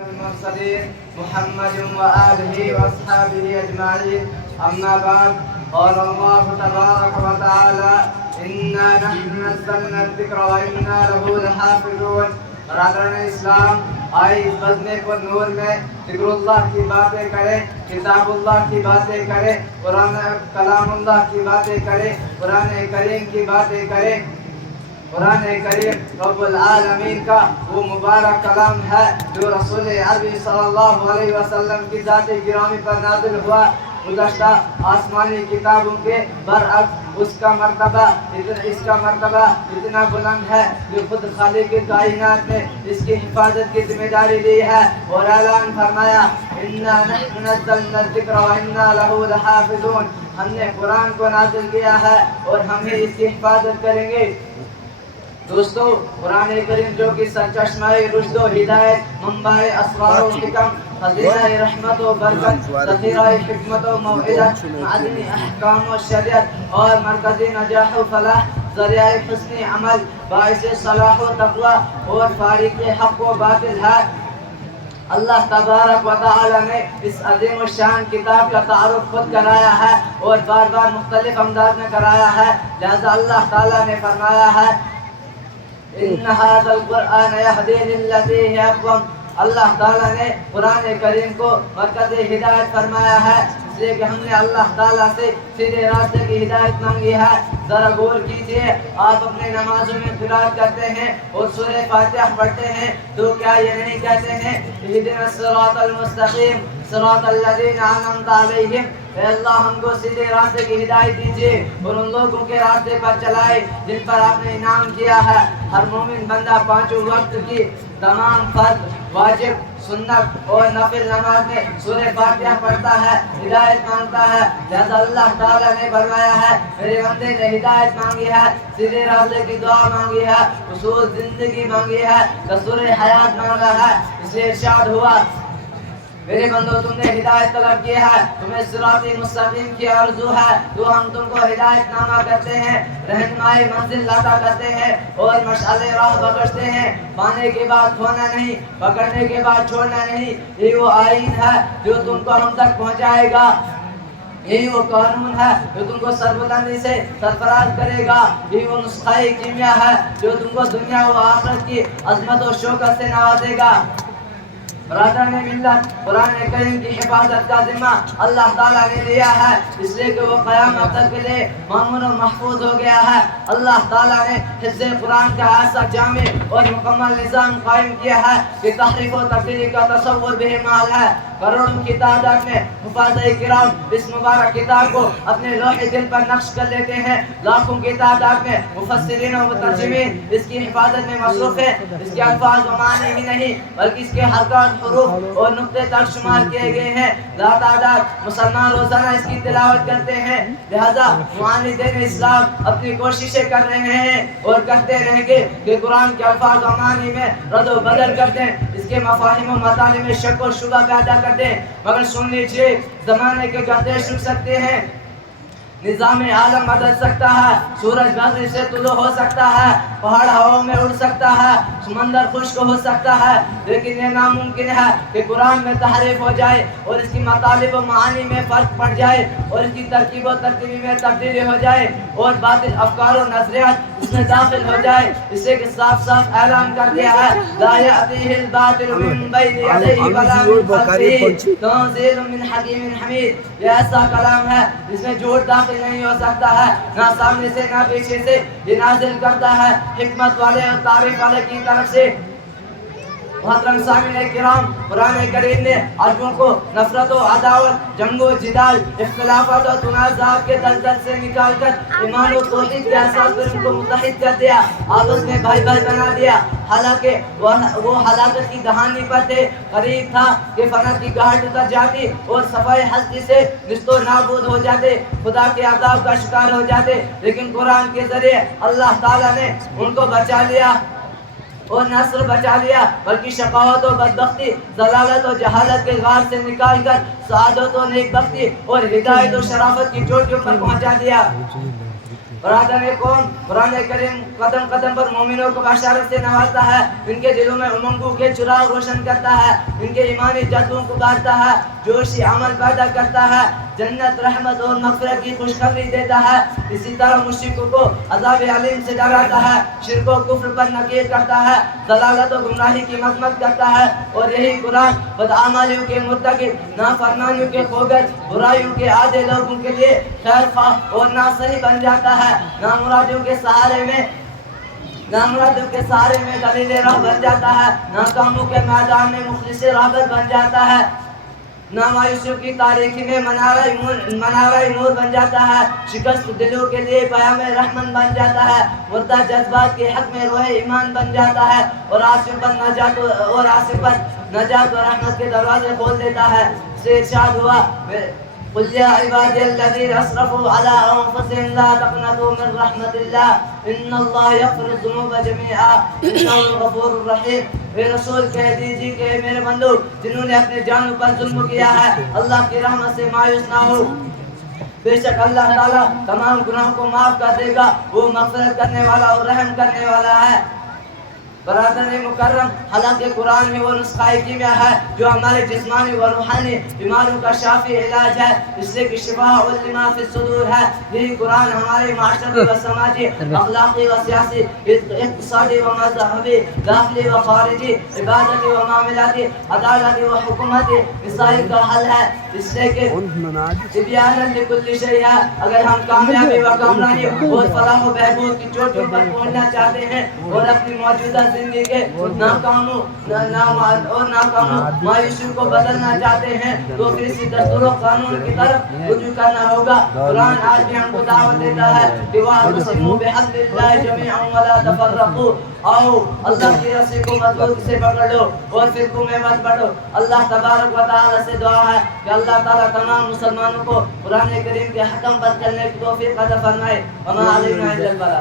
المرسلين محمد وآله وأصحابه أجمعين. أما بعد، قال الله تبارك وتعالى: إنا نحن نزلنا الذكر وإنا له لحافظون. برادران اسلام، آئے اس بزمے پر نور میں ذکر اللہ کی باتیں کریں، کتاب اللہ کی باتیں کریں، قرآن کلام اللہ کی باتیں کریں، قرآن کریم کی باتیں کریں. قرآن کریم رب العالمین کا وہ مبارک کلام ہے جو رسول عربی صلی اللہ علیہ وسلم کی ذات گرامی پر نازل ہوا. گزشتہ آسمانی کتابوں کے برعکس اس کا مرتبہ اتنا بلند ہے جو خود خالق کائنات نے اس کی حفاظت کی ذمہ داری لی ہے اور اعلان فرمایا: انا نحن نزلنا الذکر وانا له لحافظون. ہم نے قرآن کو نازل کیا ہے اور ہم ہی اس کی حفاظت کریں گے. دوستو، قرآن کریم جو کہ سرچشمہ رشد و ہدایت، منبع اسرار و حکم، خزینہ رحمت و برکت، ذخیرہ حکمت و موعظت، معدن احکام و شریعت اور مرکزی نجاح و فلاح، ذریعہ حسن عمل، باعث صلاح و تقوی اور فارق حق و باطل ہے. اللہ تبارک و تعالی نے اس عظیم الشان کتاب کا تعارف خود کرایا ہے اور بار بار مختلف انداز میں کرایا ہے. لہذا اللہ تعالی نے فرمایا ہے: ان هذا القرآن يهدي للتي هي اقوم. اللہ تعالیٰ نے قرآن کریم کو مرکز ہدایت فرمایا ہے، اس لیے کہ ہم نے اللہ تعالیٰ سے سیدھے راستے کی ہدایت مانگی ہے. ذرا غور کیجیے، آپ اپنے نمازوں میں قرات کرتے ہیں اور سورہ فاتحہ پڑھتے ہیں تو کیا یہ نہیں کہتے ہیں: اہدنا الصراط المستقیم صراط الذین انعمت علیہم؟ اے اللہ، ہم کو سیدھے راستے کی ہدایت دیجیے اور ان لوگوں کے راستے پر چلائے جن پر آپ نے انعام کیا ہے. ہر مومن بندہ پانچوں وقت کی تمام فرض، واجب، سنت اور نفل نماز میں سورہ فاتحہ پڑھتا ہے، ہدایت مانگتا ہے. لہذا اللہ تعالیٰ نے فرمایا ہے: میرے بندے نے ہدایت مانگی ہے، سیدھے راستے کی دعا مانگی ہے، اصول زندگی مانگی ہے، دستور حیات مانگا ہے. اس لیے ارشاد ہوا: میرے بندو، تم نے ہدایت طلب کی ہے، تمہیں صراط مستقیم کی آرزو ہے، تو ہم تم کو ہدایت نامہ کرتے ہیں، رہنمائی منزل عطا کرتے ہیں اور مشعل راہ بخشتے ہیں. پانے کے بعد کھونا نہیں، پکڑنے کے بعد چھوڑنا نہیں. یہ وہ آئین ہے جو تم کو ہم تک پہنچائے گا، یہی وہ قانون ہے جو تم کو سربلندی سے سرفراز کرے گا. یہی وہ نسخہ کیمیا ہے جو تم کو دنیا و آخرت کی عظمت و شوکت سے نوازے گا. برادران ملت، قرآن کریم کی حفاظت کا ذمہ اللہ تعالیٰ نے لیا ہے، اس لیے کہ وہ قیامت تک کے لیے مامون و محفوظ ہو گیا ہے. اللہ تعالیٰ نے حفظ قرآن کا ایسا جامع اور مکمل نظام قائم کیا ہے کہ تحریف و تبدیلی کا تصور بھی محال ہے. کروڑوں کی تعداد میں حفاظ کرام اس مبارک کتاب کو اپنے لوح دل پر نقش کر لیتے ہیں. لاکھوں کی تعداد میں مفسرین و مترجمین اس کی حفاظت میں مصروف ہیں. اس کے الفاظ و معنی ہی نہیں بلکہ اس کے حرکات، حروف اور نقطے تک شمار کیے گئے ہیں. لاتعداد مسلمان روزانہ اس کی تلاوت کرتے ہیں. لہذا معاندین اسلام اپنی کوششیں کر رہے ہیں اور کرتے رہیں گے کہ قرآن کے الفاظ و معنی میں رد و بدل کر دیں، اس کے مفاہیم و مطالب میں شک و شبہ پیدا کر دیں. مگر سن لیجیے، زمانے کے گردش رک سکتے ہیں، نظام عالم بدل سکتا ہے، سورج بدر سے طلوع ہو سکتا ہے، پہاڑ ہواؤں میں اڑ سکتا ہے، سمندر خشک ہو سکتا ہے، لیکن یہ ناممکن ہے کہ قرآن میں تحریف ہو جائے اور اس کی مطالب و معانی میں فرق پڑ جائے اور اس کی ترکیب و ترتیبی میں تبدیلی ہو جائے اور باطل افکار و نظریات اس میں داخل ہو جائے. اسے کہ صاف صاف اعلان کر دیا ہے: لا یأتیہ الباطل من بین یدیہ ولا من خلفہ تنزیل من حکیم حمید. یہ ایسا کلام ہے جس میں جھوٹ داخل نہیں ہو سکتا ہے، نہ سامنے سے نہ پیچھے سے. یہ نازل کرتا ہے حکمت والے اور تعریف والے کی طرف سے. محترم سامعین کرام، قرآن کریم نے عربوں کو نفرت و عداوت، جنگ و جدال، اختلافات و تنازعات کے دلدل سے نکال کر ایمان و توحید کے اساس پر ان کو متحد کر دیا، آپس میں بھائی بھائی بنا دیا. حالانکہ وہ ہلاکت کی دہانی پر تھے، قریب تھا کہ فنا کی گاہٹ اتر جاتی اور صفائے ہستی سے نست و نابود ہو جاتے، خدا کے عذاب کا شکار ہو جاتے. لیکن قرآن کے ذریعے اللہ تعالیٰ نے ان کو بچا لیا اور نہ صرف بچا لیا بلکہ شقاوت و بدبختی، ضلالت و جہالت کے غار سے نکال کر سعادت و نیک بختی اور ہدایت و شرافت کی چوٹیوں پر پہنچا دیا. برادر قوم، قرآن کریم قدم قدم پر مومنوں کو بشارت سے نوازتا ہے، ان کے دلوں میں امنگوں کے چراغ روشن کرتا ہے، ان کے ایمانی جذبوں کو بڑھتا ہے، جوشی عمل پیدا کرتا ہے، جنت رحمت اور مغفرت کی خوشخبری دیتا ہے۔ اسی طرح مشرکوں کو عذاب علیم سے ڈراتا ہے، شرک و کفر پر نکیر کرتا ہے، ضلالت و گمراہی کی مذمت کرتا ہے، اور یہی قرآن بدعمالیوں کے مرتکب، نافرمانیوں کے خوگر، برائیوں کے عادی لوگوں کے لیے خیر خواہ اور ناصحیح بن جاتا ہے، نامرادیوں کے سہارے میں دلیل راہ بن جاتا ہے، ناکاموں کے میدان میں مخلص رہبر بن جاتا ہے، نامایوسیوں کی تاریکی میں منارہ نور بن جاتا ہے، شکست دلوں کے لیے پیام رحمت بن جاتا ہے، مردہ جذبات کے حق میں روح ایمان بن جاتا ہے، اور آصف پر نجات و رحمت کے دروازے کھول دیتا ہے۔ اس سے ارشاد ہوا قل يا عبادي الذين اسرفوا على انفسهم لا تقنطوا من رحمت اللہ ان اللہ یغفر الذنوب جميعا انہ الغفور الرحیم۔ اے رسول کہہ دیجیے کہ میرے بندو جنہوں نے اپنے جانوں پر ظلم کیا ہے اللہ کی رحمت سے مایوس نہ ہو، بے شک اللہ تعالیٰ تمام گناہوں کو معاف کر دے گا، وہ مغفرت کرنے والا اور رحم کرنے والا ہے۔ برادر مکرم، حالانکہ قرآن میں وہ نسخہ کیمیا ہے جو ہمارے جسمانی و روحانی بیماریوں کا شافی علاج ہے، اس لیے کہ شفا لما فی الصدور ہے۔ یہی قرآن ہمارے معاشرتی و سماجی، اخلاقی و سیاسی، اقتصادی و مذہبی، داخلی و خارجی، عبادتی و معاملاتی، عدالتی و حکومتی مسائل کا حل ہے، اس لیے کہ تبیانا لکل شیء ہے۔ اگر ہم کامیابی و کامرانی اور فلاح و بہبود کی چوٹیوں پر پہنچنا چاہتے ہیں اور اپنی موجودہ زندگی کے ناکاموں مایوسیوں کو بدلنا چاہتے ہیں تو پھر اسی دستور و قانون کی طرف رجوع کرنا ہوگا۔ قرآن آج بھی ہم کو دعوت دیتا ہے کہ واعتصموا بحبل اللہ جميعا ولا تفرقوا، آؤ اللہ کی رسی کو مضبوطی سے پکڑ لو اور فرقوں میں مت بٹو۔ اللہ تبارک و تعالی سے دعا ہے کہ اللہ تعالیٰ تمام مسلمانوں کو قرآن کریم کے حکم پر چلنے کی توفیق عطا فرمائے۔ وما علینا الا البلاغ۔